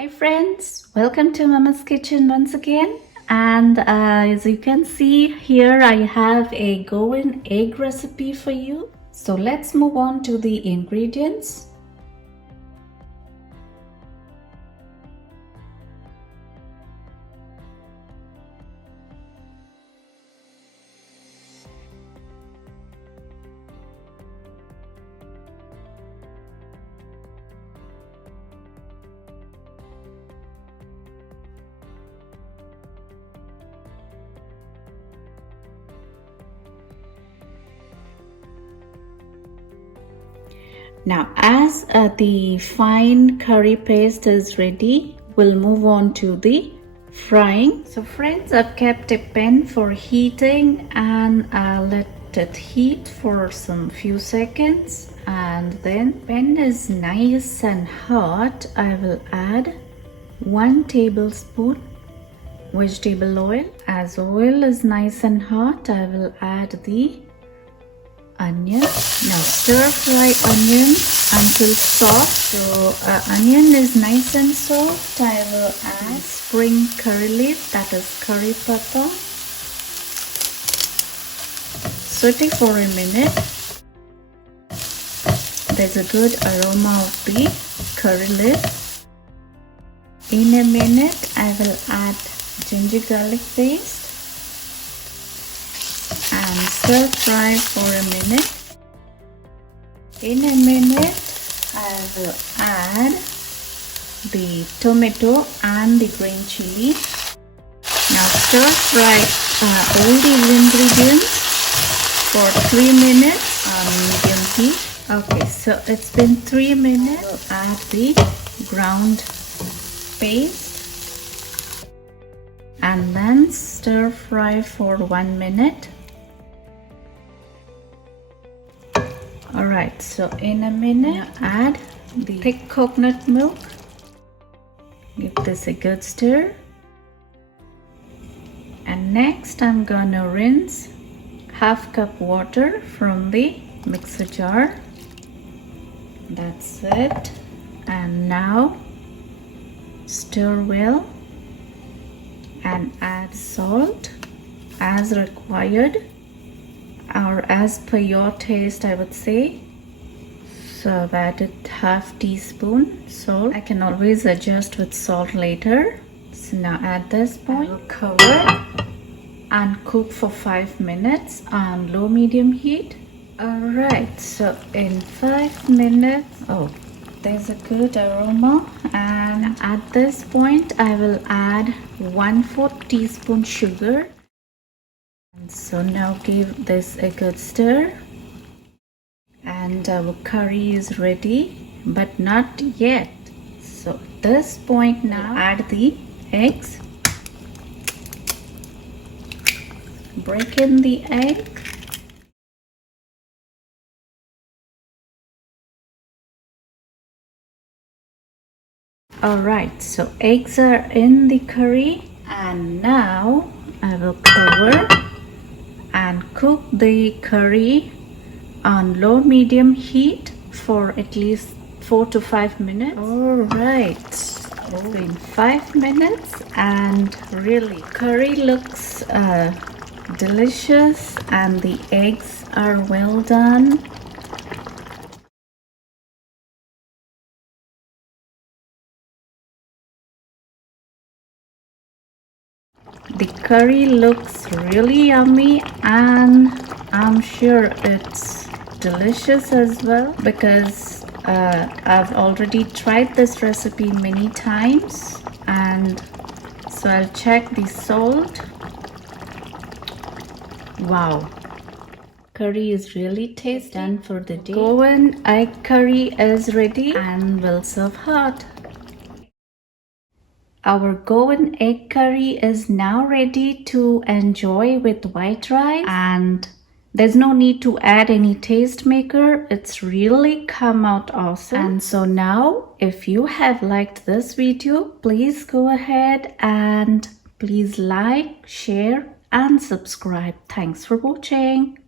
Hi friends, welcome to Mama's Kitchen once again. And as you can see here, I have a Goan egg recipe for you. So let's move on to the ingredients. Now as the fine curry paste is ready, we'll move on to the frying. So friends, I've kept a pan for heating and I'll let it heat for some few seconds, and then pan is nice and hot, I will add 1 tablespoon vegetable oil. As oil is nice and hot, I will add the onion. Now stir fry onion until soft. So onion is nice and soft, I will add spring curry leaf, that is curry pepper. Saute for a minute. There's a good aroma of the curry leaf. In a minute I will add ginger garlic paste and stir fry for a minute. In a minute I will add the tomato and the green chili. Now stir fry all these ingredients for 3 minutes on medium heat. Okay, so it's been 3 minutes. I'll add the ground paste and then stir fry for 1 minute. Alright, so in a minute add the thick coconut milk. Give this a good stir. And next I'm gonna rinse half cup water from the mixer jar. That's it. And now stir well and add salt as required, or as per your taste, I would say. So I've added half teaspoon salt. I can always adjust with salt later. So now at this point, I will cover and cook for 5 minutes on low medium heat. Alright, so in 5 minutes, oh, there's a good aroma, and at this point I will add 1/4 teaspoon sugar. So now give this a good stir, and our curry is ready, but not yet. So at this point now add the eggs. Break in the egg. Alright, so eggs are in the curry, and now I will cover and cook the curry on low medium heat for at least 4 to 5 minutes. Alright, it's been 5 minutes and really curry looks delicious and the eggs are well done. The curry looks really yummy, and I'm sure it's delicious as well, because I've already tried this recipe many times. And so I'll check the salt. Wow, curry is really tasty. Done for the day. Goan egg curry is ready and will serve hot. Our Goan egg curry is now ready to enjoy with white rice, and there's no need to add any taste maker. It's really come out awesome. And so now, if you have liked this video, please go ahead and please like, share and subscribe. Thanks for watching.